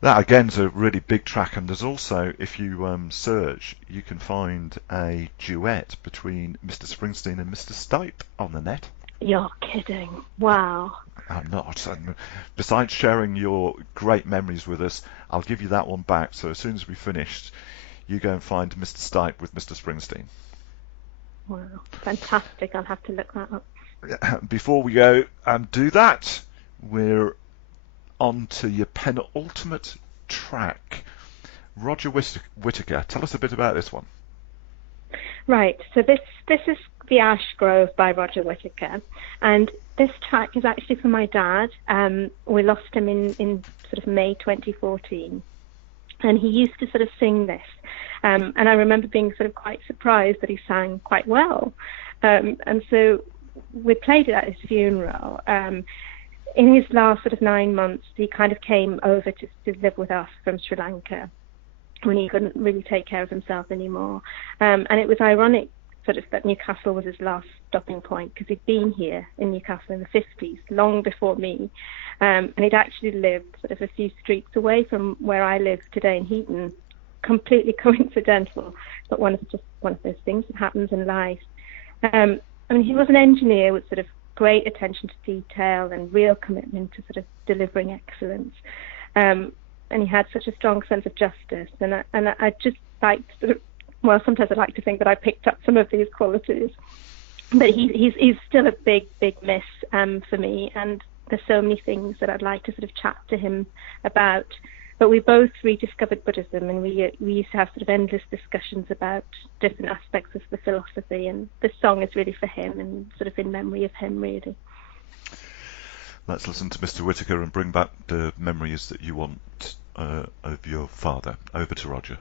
That again is a really big track, and there's also, if you search, you can find a duet between Mr. Springsteen and Mr. Stipe on the net. You're kidding. Wow. I'm not. Besides sharing your great memories with us, I'll give you that one back. So as soon as we finished, you go and find Mr. Stipe with Mr. Springsteen. Wow. Fantastic. I'll have to look that up. Before we go and do that, we're on to your penultimate track. Roger Whittaker, tell us a bit about this one. Right. So this is The Ash Grove by Roger Whittaker, and this track is actually for my dad. We lost him in sort of May 2014, and he used to sort of sing this. And I remember being sort of quite surprised that he sang quite well. And so we played it at his funeral. In his last sort of 9 months, he kind of came over to live with us from Sri Lanka when he couldn't really take care of himself anymore. And it was ironic sort of that Newcastle was his last stopping point, because he'd been here in Newcastle in the 50s, long before me. And he'd actually lived sort of a few streets away from where I live today in Heaton. Completely coincidental, but one of those things that happens in life. I mean, he was an engineer with sort of great attention to detail and real commitment to sort of delivering excellence. And he had such a strong sense of justice. And I just like to sort of, well, sometimes I like to think that I picked up some of these qualities. But he's still a big miss for me. And there's so many things that I'd like to sort of chat to him about. But we both rediscovered Buddhism, and we used to have sort of endless discussions about different aspects of the philosophy. And this song is really for him and sort of in memory of him, really. Let's listen to Mr. Whittaker and bring back the memories that you want of your father. Over to Roger.